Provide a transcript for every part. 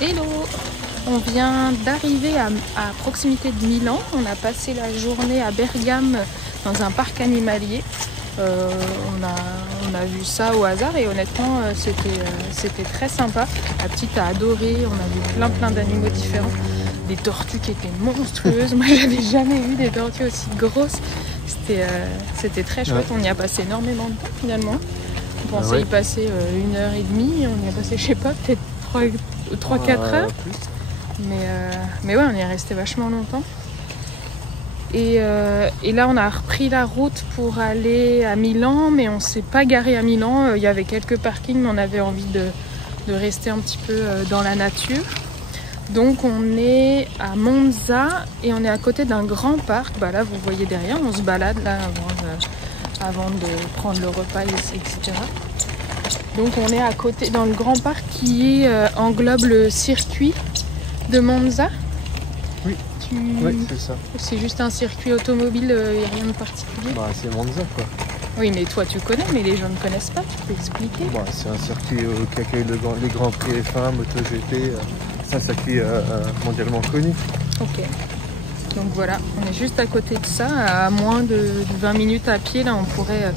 Hello! On vient d'arriver à proximité de Milan. On a passé la journée à Bergame dans un parc animalier. On a vu ça au hasard et honnêtement c'était très sympa. La petite a adoré, on a vu plein d'animaux différents. Des tortues qui étaient monstrueuses. Moi j'avais jamais vu des tortues aussi grosses. C'était très chouette, on y a passé énormément de temps finalement. On pensait y passer 1h30, on y a passé je sais pas, peut-être 3-4 heures. Mais ouais, on y est resté vachement longtemps. Et là on a repris la route pour aller à Milan, mais on s'est pas garé à Milan. Il y avait quelques parkings, mais on avait envie de rester un petit peu dans la nature. Donc on est à Monza et on est à côté d'un grand parc. Bah là vous voyez derrière, on se balade là avant de prendre le repas, etc. Donc on est à côté dans le grand parc qui englobe le circuit de Monza. Oui, oui c'est ça. C'est juste un circuit automobile, il n'y a rien de particulier. Bah c'est Monza quoi. Oui mais toi tu connais, mais les gens ne connaissent pas, tu peux expliquer. Bah, c'est un circuit qui accueille les grands prix F1, MotoGP. C'est un circuit mondialement connu. Ok. Donc voilà, on est juste à côté de ça, à moins de 20 minutes à pied, là on pourrait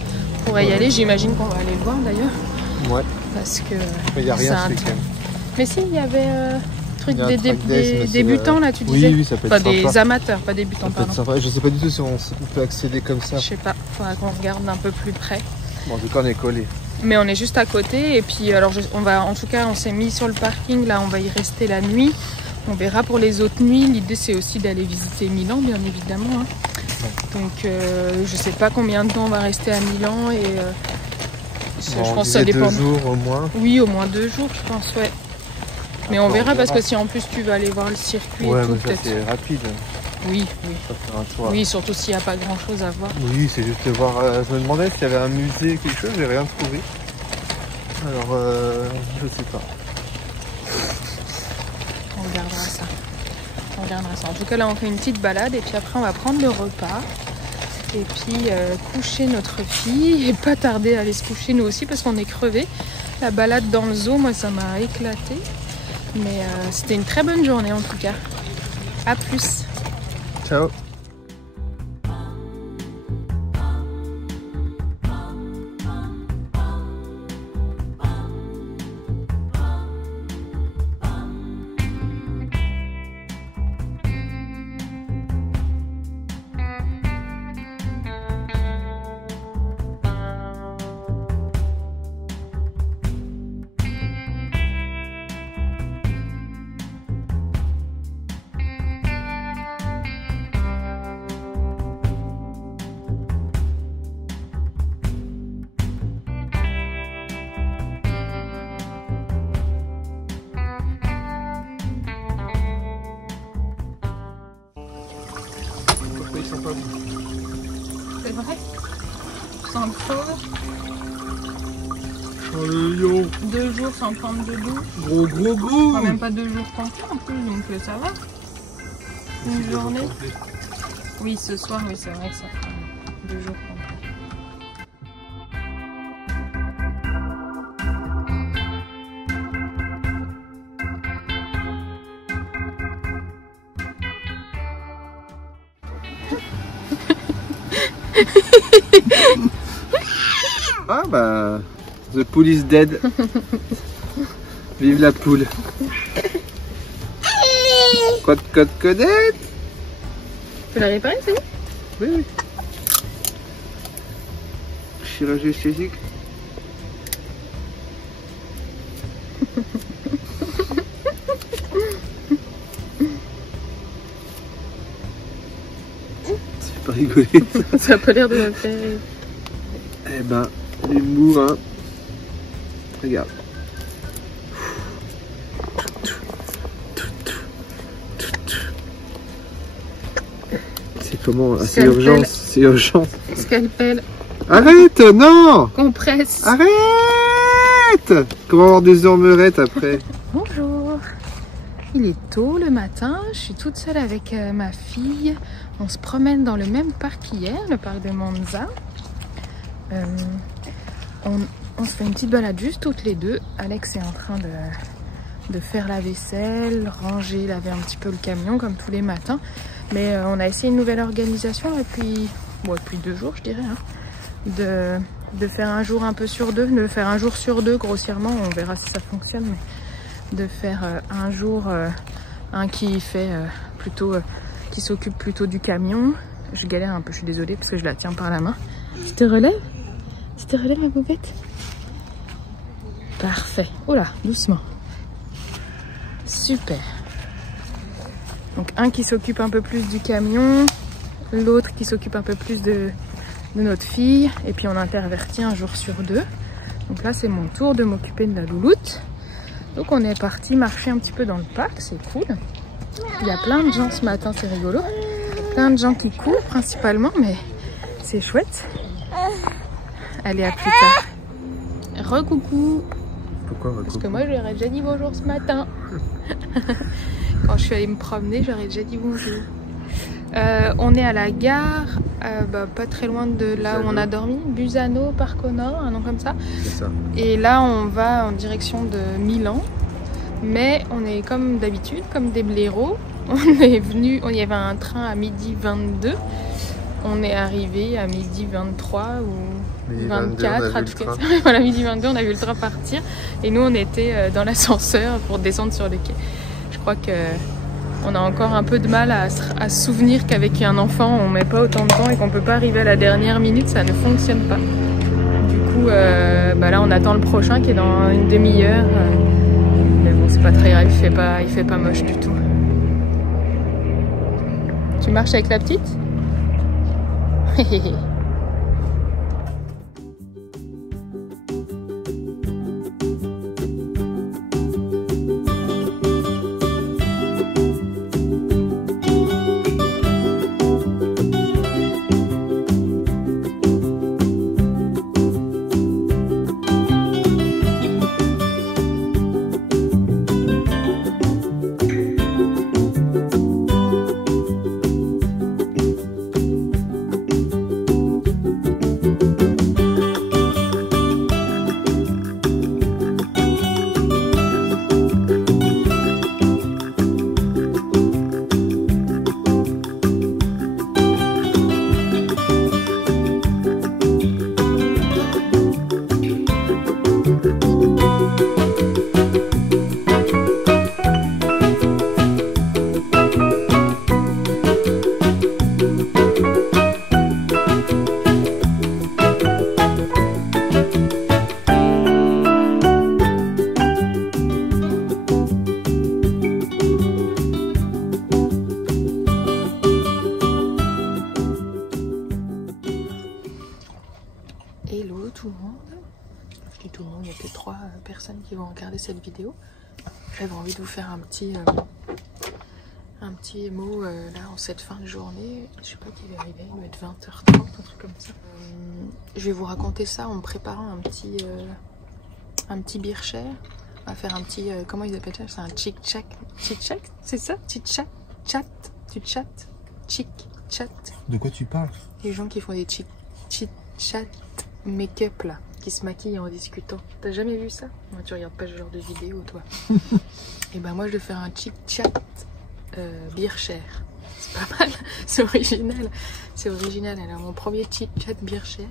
y aller. J'imagine qu'on va aller le voir d'ailleurs. Ouais. Parce que il n'y a rien ce week-end. Mais si, il y avait des débutants là, tu disais. Oui, ça peut être sympa. Des amateurs, pas débutants, pardon. Sympa. Je sais pas du tout si on peut accéder comme ça. Je sais pas, faudra qu'on regarde d'un peu plus près. Bon, en tout cas, on est collé. Mais on est juste à côté et puis alors en tout cas on s'est mis sur le parking, là on va y rester la nuit. On verra pour les autres nuits. L'idée c'est aussi d'aller visiter Milan bien évidemment. Donc je sais pas combien de temps on va rester à Milan et je pense que ça dépend. 2 jours au moins. Oui, au moins 2 jours je pense, ouais. Mais on verra parce que si en plus tu vas aller voir le circuit et tout, peut-être. C'est rapide. Oui. Faire un tour. Oui, surtout s'il n'y a pas grand chose à voir. Oui, c'est juste voir. Je me demandais s'il y avait un musée, quelque chose, j'ai rien trouvé. Alors, je sais pas. On regardera ça. En tout cas, là, on fait une petite balade et puis après, on va prendre le repas. Et puis, coucher notre fille et pas tarder à aller se coucher nous aussi parce qu'on est crevés. La balade dans le zoo, moi, ça m'a éclaté. Mais c'était une très bonne journée en tout cas. À plus. Ciao. C'est vrai? Sans chose. Oh le lion. 2 jours sans prendre de douche. Gros. Enfin, même pas 2 jours complets en plus, donc ça va. Une journée. Oui, ce soir, oui, c'est vrai que ça fera 2 jours complets. Ah bah, the pool is dead. Vive la poule. Codette. Tu peux la réparer, c'est bon? Oui. Chirurgie esthétique. C'est pas rigoler. Ça a pas l'air de me faire. Eh ben, l'humour, hein. Regarde. C'est comment? C'est urgence. C'est urgence. Scalpel. Arrête, non. Compresse. Arrête. Comment avoir des ormerettes après? Bonjour. Il est tôt le matin, je suis toute seule avec ma fille. On se promène dans le même parc qu'hier, le parc de Monza. On se fait une petite balade juste toutes les deux. Alex est en train de faire la vaisselle, ranger, laver un petit peu le camion comme tous les matins. Mais on a essayé une nouvelle organisation depuis 2 jours, je dirais, hein, de faire un jour un peu sur deux, de faire un jour sur deux grossièrement, on verra si ça fonctionne, mais de faire un jour, un qui fait plutôt, qui s'occupe plutôt du camion. Je galère un peu, je suis désolée parce que je la tiens par la main. Tu te relèves? Tu te relèves ma poupette? Parfait. Oh là, doucement. Super. Donc un qui s'occupe un peu plus du camion, l'autre qui s'occupe un peu plus de notre fille, et puis on intervertit un jour sur deux. Donc là c'est mon tour de m'occuper de la louloute. Donc on est parti marcher un petit peu dans le parc, c'est cool. Il y a plein de gens ce matin, c'est rigolo. Plein de gens qui courent principalement, mais c'est chouette. Allez, à plus tard. Recoucou. Pourquoi Parce que moi j'aurais déjà dit bonjour ce matin. Quand je suis allée me promener, j'aurais déjà dit bonjour. On est à la gare, pas très loin de là où on a dormi, Busano, Parc au Nord, un nom comme ça. C'est ça. Et là on va en direction de Milan, mais on est comme d'habitude, comme des blaireaux. On est venu, il y avait un train à midi 22, on est arrivé à midi 23 ou 24, à tout cas. Voilà, midi 22, on a vu le train partir et nous on était dans l'ascenseur pour descendre sur le quai. Je crois que on a encore un peu de mal à se souvenir qu'avec un enfant on met pas autant de temps et qu'on peut pas arriver à la dernière minute, ça ne fonctionne pas. Du coup là on attend le prochain qui est dans une demi-heure, mais bon c'est pas très grave, il fait pas moche du tout. Tu marches avec la petite? Hello tout le monde. Je dis tout le monde, il n'y a que 3 personnes qui vont regarder cette vidéo. J'avais envie de vous faire un petit mot là en cette fin de journée. Je sais pas qui va arriver, il doit être 20h30, un truc comme ça. Je vais vous raconter ça en me préparant un petit Bircher. On va faire un petit, comment ils appellent ça? C'est un chick-chack. Chick-chack, c'est ça? Chick-chat? Chat? Tu chattes? Chick-chat? De quoi tu parles? Les gens qui font des chick-chat make-up là, qui se maquillent en discutant. T'as jamais vu ça? Moi, tu regardes pas ce genre de vidéo, toi. Et ben moi, je vais faire un chick-chat Bircher. C'est pas mal, c'est original. C'est original. Alors, mon premier chick-chat Bircher.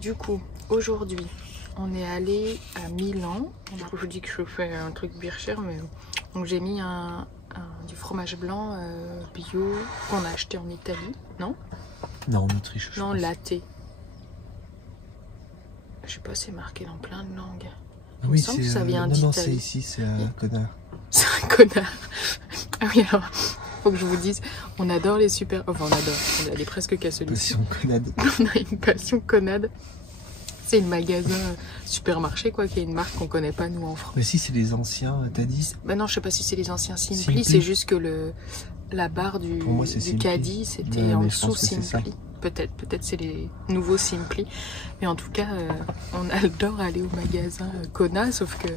Du coup, aujourd'hui, on est allé à Milan. Je vous dis que je fais un truc Bircher, mais donc j'ai mis du fromage blanc bio qu'on a acheté en Italie, non? Non, en Autriche. Non, latte. Je sais pas, c'est marqué dans plein de langues. Ah oui, c'est ça vient d'Italie. Non, c'est ici, c'est un connard. C'est un connard. Ah oui, alors, faut que je vous dise, on adore les super... Enfin, on adore, on est presque qu'à celui-ci. Passion connade. On a une passion connade. C'est le magasin supermarché, quoi, qui est une marque qu'on connaît pas, nous, en France. Mais si, c'est les anciens, t'as dit? Bah non, je sais pas si c'est les anciens Simply, c'est juste que la barre du caddie, c'était en dessous Simply. Peut-être c'est les nouveaux Simply. Mais en tout cas, on adore aller au magasin Kona, sauf que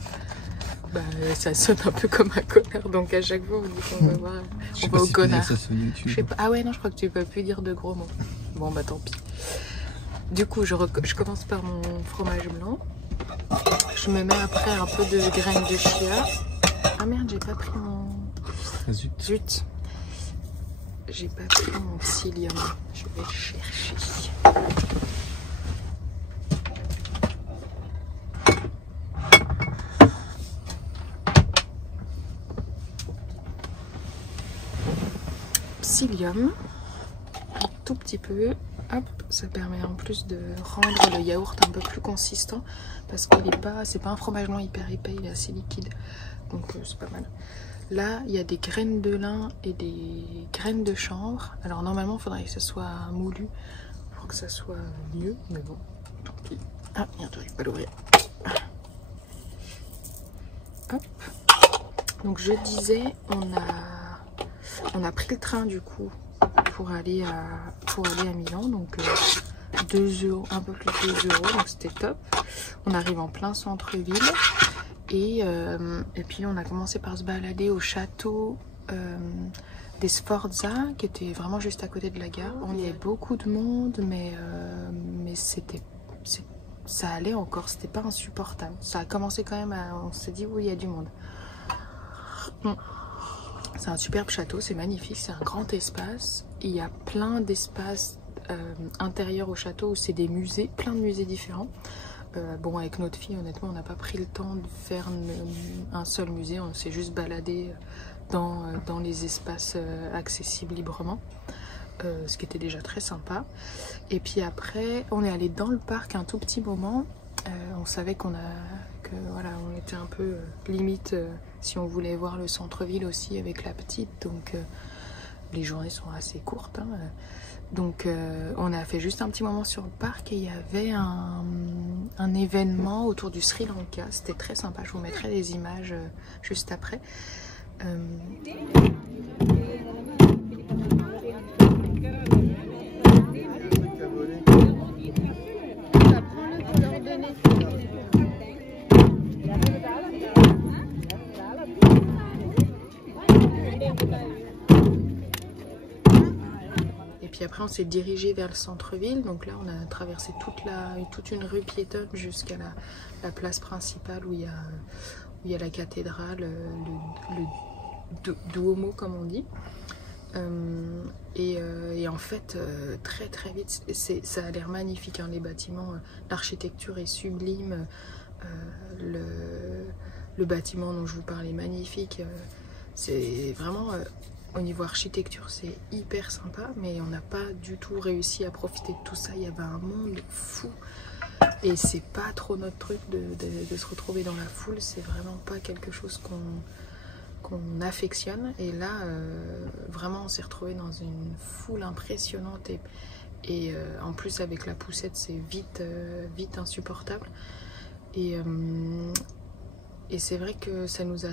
ça sonne un peu comme un connard. Donc à chaque fois, on dit qu'on va voir, on va au Kona. Je sais pas. Ah ouais, non, je crois que tu peux plus dire de gros mots. Bon, bah tant pis. Du coup, je commence par mon fromage blanc. Je me mets après un peu de graines de chia. Ah merde, j'ai pas pris mon... Ah, zut. Zut. J'ai pas pris mon psyllium. Je vais le chercher. Psyllium. Un tout petit peu. Hop, ça permet en plus de rendre le yaourt un peu plus consistant parce qu'il est pas, c'est pas un fromage blanc hyper épais, il est assez liquide, donc c'est pas mal. Là, il y a des graines de lin et des graines de chanvre. Alors normalement, il faudrait que ça soit moulu pour que ça soit mieux, mais bon, tant pis. Ah merde, j'arrive pas à l'ouvrir. Hop. Donc je disais, on a pris le train du coup pour aller à Milan, donc 2 €, un peu plus de 2 €, donc c'était top. On arrive en plein centre-ville et puis on a commencé par se balader au château des Sforza qui était vraiment juste à côté de la gare. On y avait beaucoup de monde, mais ça allait encore, c'était pas insupportable. Ça a commencé quand même on s'est dit oui, il y a du monde. Bon. C'est un superbe château, c'est magnifique, c'est un grand espace. Il y a plein d'espaces intérieurs au château où c'est des musées, plein de musées différents. Bon, avec notre fille, honnêtement, on n'a pas pris le temps de faire un seul musée, on s'est juste baladé dans les espaces accessibles librement, ce qui était déjà très sympa. Et puis après, on est allé dans le parc un tout petit moment. On savait voilà, on était un peu limite si on voulait voir le centre-ville aussi avec la petite, donc les journées sont assez courtes, hein. Donc on a fait juste un petit moment sur le parc et il y avait un événement autour du Sri Lanka, c'était très sympa, je vous mettrai des images juste après. Puis après on s'est dirigé vers le centre-ville, donc là on a traversé toute une rue piétonne jusqu'à la place principale où il y a la cathédrale, le Duomo comme on dit. Et en fait très très vite ça a l'air magnifique, hein, les bâtiments, l'architecture est sublime, le bâtiment dont je vous parlais est magnifique, c'est vraiment... Au niveau architecture, c'est hyper sympa, mais on n'a pas du tout réussi à profiter de tout ça. Il y avait un monde fou et c'est pas trop notre truc de se retrouver dans la foule. C'est vraiment pas quelque chose qu'on affectionne. Et là, vraiment, on s'est retrouvé dans une foule impressionnante et en plus avec la poussette, c'est vite insupportable. Et c'est vrai que ça nous a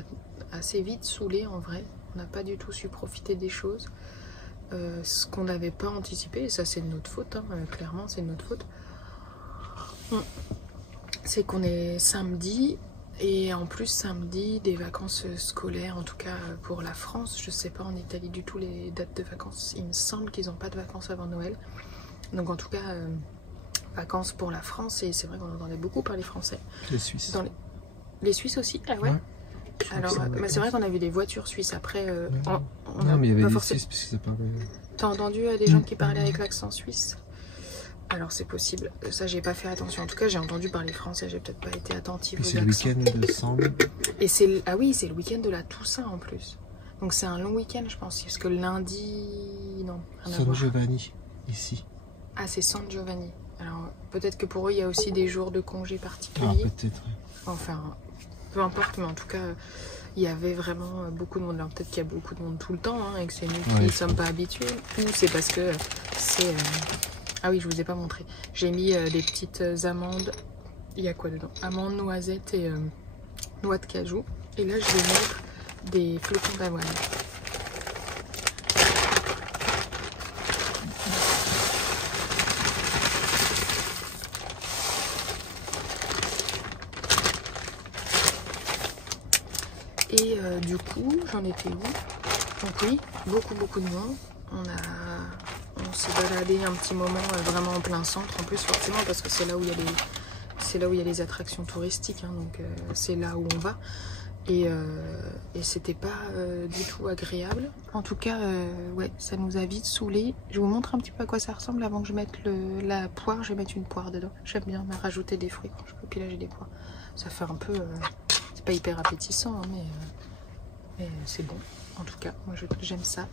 assez vite saoulés en vrai. On n'a pas du tout su profiter des choses, ce qu'on n'avait pas anticipé, et ça c'est de notre faute, hein, clairement c'est de notre faute. C'est qu'on est samedi, et en plus samedi des vacances scolaires, en tout cas pour la France. Je sais pas en Italie du tout les dates de vacances, il me semble qu'ils n'ont pas de vacances avant Noël, donc en tout cas vacances pour la France, et c'est vrai qu'on entendait beaucoup parler français. Les Suisses. Les Suisses aussi, ah ouais. Alors, c'est vrai qu'on a vu des voitures suisses. Après, non, mais il y avait des Suisses parce que ça parlait. T'as entendu des gens qui parlaient avec l'accent suisse? Alors, c'est possible. Ça, j'ai pas fait attention. En tout cas, j'ai entendu parler français. J'ai peut-être pas été attentive. C'est le week-end de Samedi. Et c'est oui, c'est le week-end de la Toussaint en plus. Donc c'est un long week-end, je pense. Parce que lundi, non. San Giovanni ici. Ah, c'est San Giovanni. Alors peut-être que pour eux, il y a aussi des jours de congé particuliers. Ah, peut-être. Enfin. Peu importe, mais en tout cas, il y avait vraiment beaucoup de monde. Alors peut-être qu'il y a beaucoup de monde tout le temps, hein, et que c'est nous qui ne sommes pas habitués. Ou c'est parce que c'est... Ah oui, je vous ai pas montré. J'ai mis des petites amandes. Il y a quoi dedans? Amandes, noisettes et noix de cajou. Et là, je vais mettre des flocons d'avoine. Et du coup, j'en étais où? Donc oui, beaucoup de monde. On s'est baladé un petit moment vraiment en plein centre, en plus forcément parce que c'est là où il y a les attractions touristiques, hein, donc c'est là où on va. Et c'était pas du tout agréable. En tout cas, ouais, ça nous a vite saoulés. Je vous montre un petit peu à quoi ça ressemble avant que je mette la poire. Je vais mettre une poire dedans. J'aime bien rajouter des fruits quand je peux pilager des poires. Ça fait un peu... c'est pas hyper appétissant, hein, mais c'est bon. En tout cas, moi j'aime ça.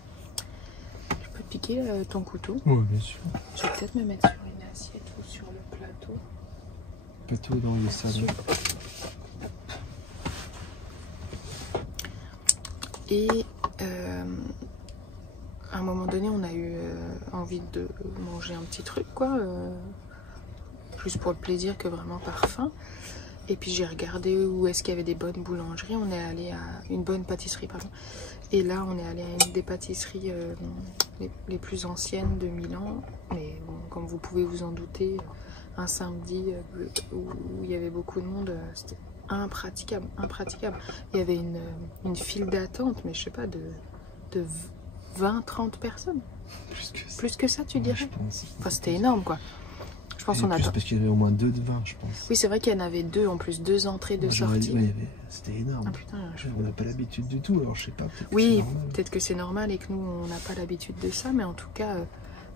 Je peux piquer ton couteau. Oui, bien sûr. Je vais peut-être me mettre sur une assiette ou sur le plateau. Plateau dans le salon. Et à un moment donné, on a eu envie de manger un petit truc, quoi. Plus pour le plaisir que vraiment par faim. Et puis j'ai regardé où est-ce qu'il y avait des bonnes boulangeries. On est allé à une bonne pâtisserie, pardon. Et là, on est allé à une des pâtisseries les plus anciennes de Milan. Mais bon, comme vous pouvez vous en douter, un samedi où il y avait beaucoup de monde, c'était impraticable, impraticable. Il y avait une file d'attente, mais je sais pas, de 20-30 personnes. Plus que ça, tu dirais? Je pense. Enfin, c'était énorme, quoi. Je pense qu'on a... Parce qu'il y avait au moins 2 de 20, je pense. Oui, c'est vrai qu'il y en avait 2 en plus, 2 entrées, 2 sorties. Ouais, c'était énorme. Ah, putain, on n'a pas l'habitude du tout, alors je sais pas. Oui, peut-être que c'est normal et que nous, on n'a pas l'habitude de ça, mais en tout cas,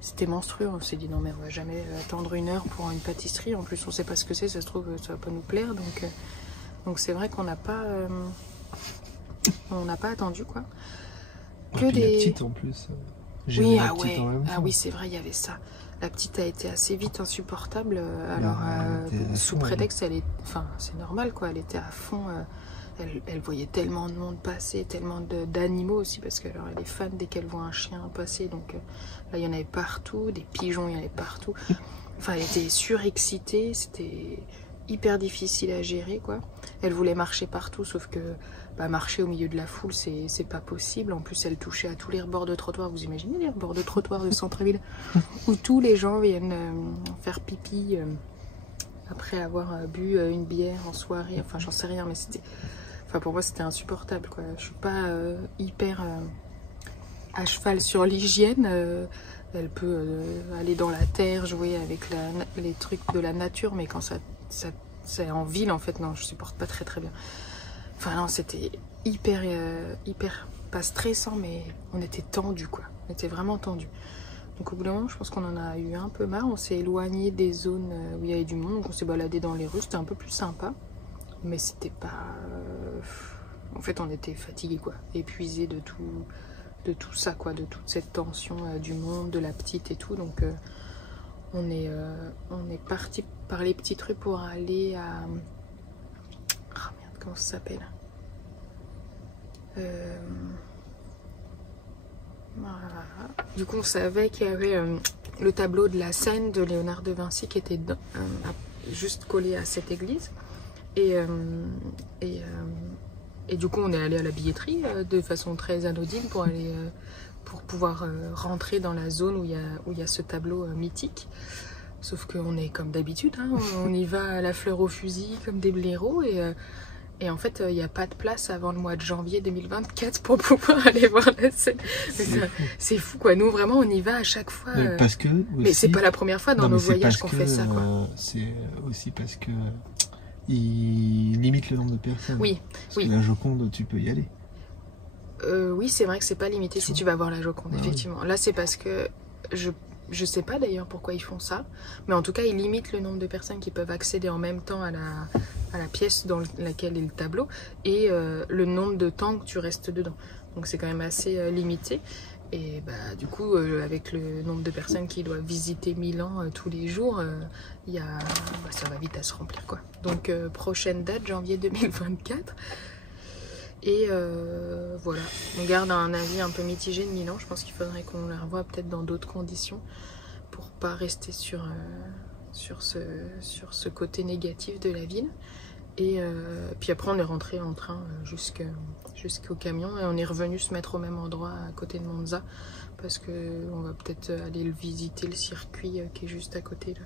c'était monstrueux. On s'est dit, non, mais on va jamais attendre 1 heure pour une pâtisserie. En plus, on sait pas ce que c'est, ça se trouve, ça va pas nous plaire. Donc c'est vrai qu'on n'a pas... on n'a pas attendu, quoi. Que des... La petite, en plus. Oui, ah ouais. Ah oui, c'est vrai, il y avait ça. La petite a été assez vite insupportable. Alors, sous prétexte, elle est... Enfin, c'est normal, quoi. Elle était à fond. Elle voyait tellement de monde passer, tellement d'animaux aussi, parce qu'elle est fan dès qu'elle voit un chien passer. Donc là, il y en avait partout. Des pigeons, il y en avait partout. Enfin, elle était surexcitée. C'était hyper difficile à gérer, quoi. Elle voulait marcher partout, sauf que marcher au milieu de la foule, c'est pas possible. En plus, elle touchait à tous les rebords de trottoir. Vous imaginez les rebords de trottoir de centre-ville où tous les gens viennent faire pipi après avoir bu une bière en soirée. Enfin, j'en sais rien, mais c'était... Enfin, pour moi, c'était insupportable, quoi. Je suis pas hyper à cheval sur l'hygiène. Elle peut aller dans la terre, jouer avec les trucs de la nature, mais quand c'est en ville, en fait, non, je supporte pas très bien. Enfin non, c'était hyper, pas stressant, mais on était tendu, quoi. On était vraiment tendu. Donc au bout d'un moment, je pense qu'on en a eu un peu marre. On s'est éloigné des zones où il y avait du monde. Donc on s'est baladé dans les rues, c'était un peu plus sympa. Mais c'était pas... En fait, on était fatigués, quoi. Épuisés de tout ça, quoi. De toute cette tension du monde, de la petite et tout. Donc on est parti par les petites rues pour aller à... Comment ça s'appelle? Voilà. Du coup, on savait qu'il y avait le tableau de la Seine de Léonard de Vinci qui était juste collé à cette église. Et du coup, on est allé à la billetterie de façon très anodine pour pouvoir rentrer dans la zone où il y a ce tableau mythique. Sauf qu'on est comme d'habitude, hein, on y va à la fleur au fusil comme des blaireaux et en fait, il n'y a pas de place avant le mois de janvier 2024 pour pouvoir aller voir la scène. C'est fou, quoi. Nous, vraiment, on y va à chaque fois. Parce que aussi... Mais c'est pas la première fois dans nos voyages qu'on fait ça, quoi. C'est aussi parce que il limite le nombre de personnes. Oui, parce que la Joconde, tu peux y aller. Oui, c'est vrai que c'est pas limité si tu vas voir la Joconde, effectivement. Là, c'est parce que je sais pas d'ailleurs pourquoi ils font ça, mais en tout cas, ils limitent le nombre de personnes qui peuvent accéder en même temps à la pièce dans laquelle est le tableau et le nombre de temps que tu restes dedans. Donc c'est quand même assez limité. Et du coup, avec le nombre de personnes qui doivent visiter Milan tous les jours, ça va vite à se remplir, quoi. Donc prochaine date, janvier 2024. Et voilà, on garde un avis un peu mitigé de Milan. Je pense qu'il faudrait qu'on la revoie peut-être dans d'autres conditions pour pas rester sur ce côté négatif de la ville. Et puis après on est rentré en train jusqu'au camion et on est revenu se mettre au même endroit à côté de Monza parce qu'on va peut-être aller visiter le circuit qui est juste à côté là.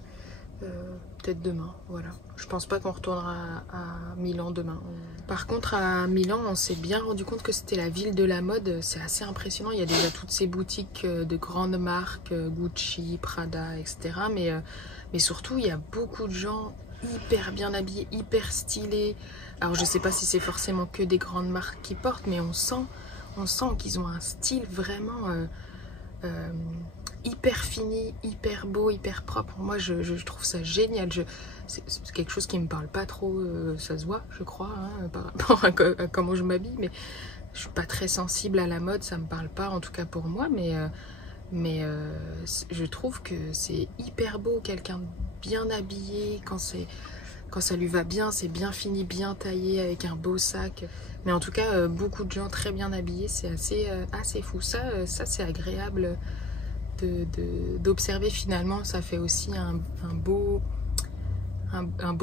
Peut-être demain, voilà. Je pense pas qu'on retournera à Milan demain. Par contre, à Milan, on s'est bien rendu compte que c'était la ville de la mode. C'est assez impressionnant. Il y a déjà toutes ces boutiques de grandes marques, Gucci, Prada, etc. Mais surtout, il y a beaucoup de gens hyper bien habillés, hyper stylés, Alors je sais pas si c'est forcément que des grandes marques qui portent, mais on sent qu'ils ont un style vraiment hyper fini, hyper beau, hyper propre. Moi je trouve ça génial. C'est quelque chose qui me parle pas trop, ça se voit je crois, hein, par rapport à comment je m'habille, mais je suis pas très sensible à la mode, ça me parle pas en tout cas pour moi, mais je trouve que c'est hyper beau, quelqu'un de bien habillé, quand ça lui va bien, c'est bien fini, bien taillé, avec un beau sac. Mais en tout cas, beaucoup de gens très bien habillés, c'est assez fou. Ça c'est agréable d'observer finalement. Ça fait aussi un beau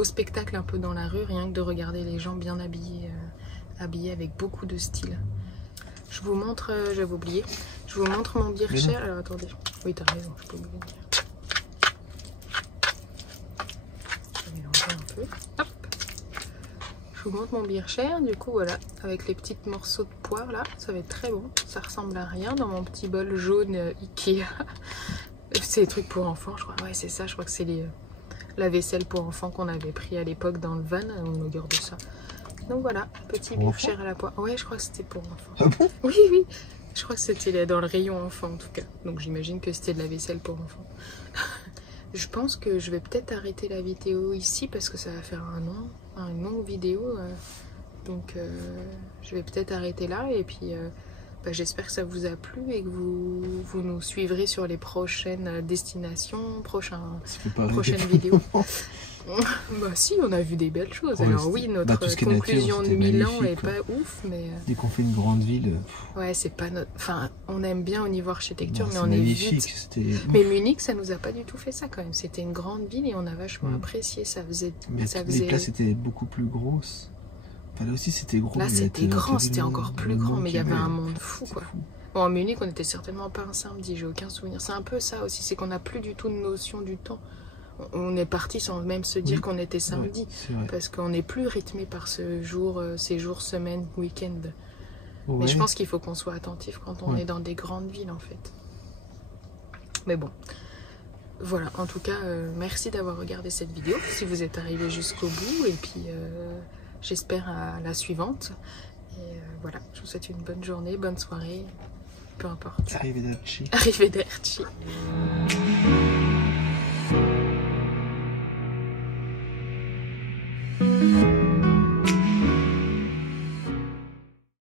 spectacle un peu dans la rue, rien que de regarder les gens bien habillés, habillés avec beaucoup de style. Je vous montre, j'avais oublié, je vous montre mon Bircher. Alors attendez, oui t'as raison, je peux oublier de dire. Je vais mélanger un peu. Hop. Je vous montre mon Bircher, du coup voilà, avec les petits morceaux de poire là, ça va être très bon. Ça ressemble à rien dans mon petit bol jaune Ikea. C'est des trucs pour enfants, je crois. Ouais, c'est ça, je crois que c'est la vaisselle pour enfants qu'on avait pris à l'époque dans le van, on garde ça. Donc voilà, petit Bircher à la poire. Ouais, je crois que c'était pour enfants. Ah bon? Oui, oui. Je crois que c'était dans le rayon enfant en tout cas. Donc j'imagine que c'était de la vaisselle pour enfants. Je pense que je vais peut-être arrêter la vidéo ici parce que ça va faire une longue vidéo. Donc je vais peut-être arrêter là et puis j'espère que ça vous a plu et que vous nous suivrez sur les prochaines destinations, prochaines vidéos. Bah si, on a vu des belles choses. Ouais, alors oui, notre conclusion de Milan est pas ouf, mais... Dès qu'on fait une grande ville... Ouais, c'est pas notre... Enfin, on aime bien au niveau architecture, mais on est magnifique. Mais Munich, ça nous a pas du tout fait ça quand même. C'était une grande ville et on a vachement apprécié. Les places étaient beaucoup plus grosses. Enfin, là aussi, c'était gros. Là, c'était grand, c'était encore plus grand, mais il y avait un monde fou, quoi. Bon, en Munich, on était certainement pas un samedi, j'ai aucun souvenir. C'est un peu ça aussi, c'est qu'on n'a plus du tout de notion du temps. On est parti sans même se dire qu'on était samedi, parce qu'on n'est plus rythmé par ces jours, semaines, week-end. Ouais. Mais je pense qu'il faut qu'on soit attentif quand on est dans des grandes villes en fait. Mais bon, voilà, en tout cas, merci d'avoir regardé cette vidéo, si vous êtes arrivé jusqu'au bout, et puis j'espère à la suivante. Et voilà, je vous souhaite une bonne journée, bonne soirée, peu importe. Arrivederci. Arrivederci.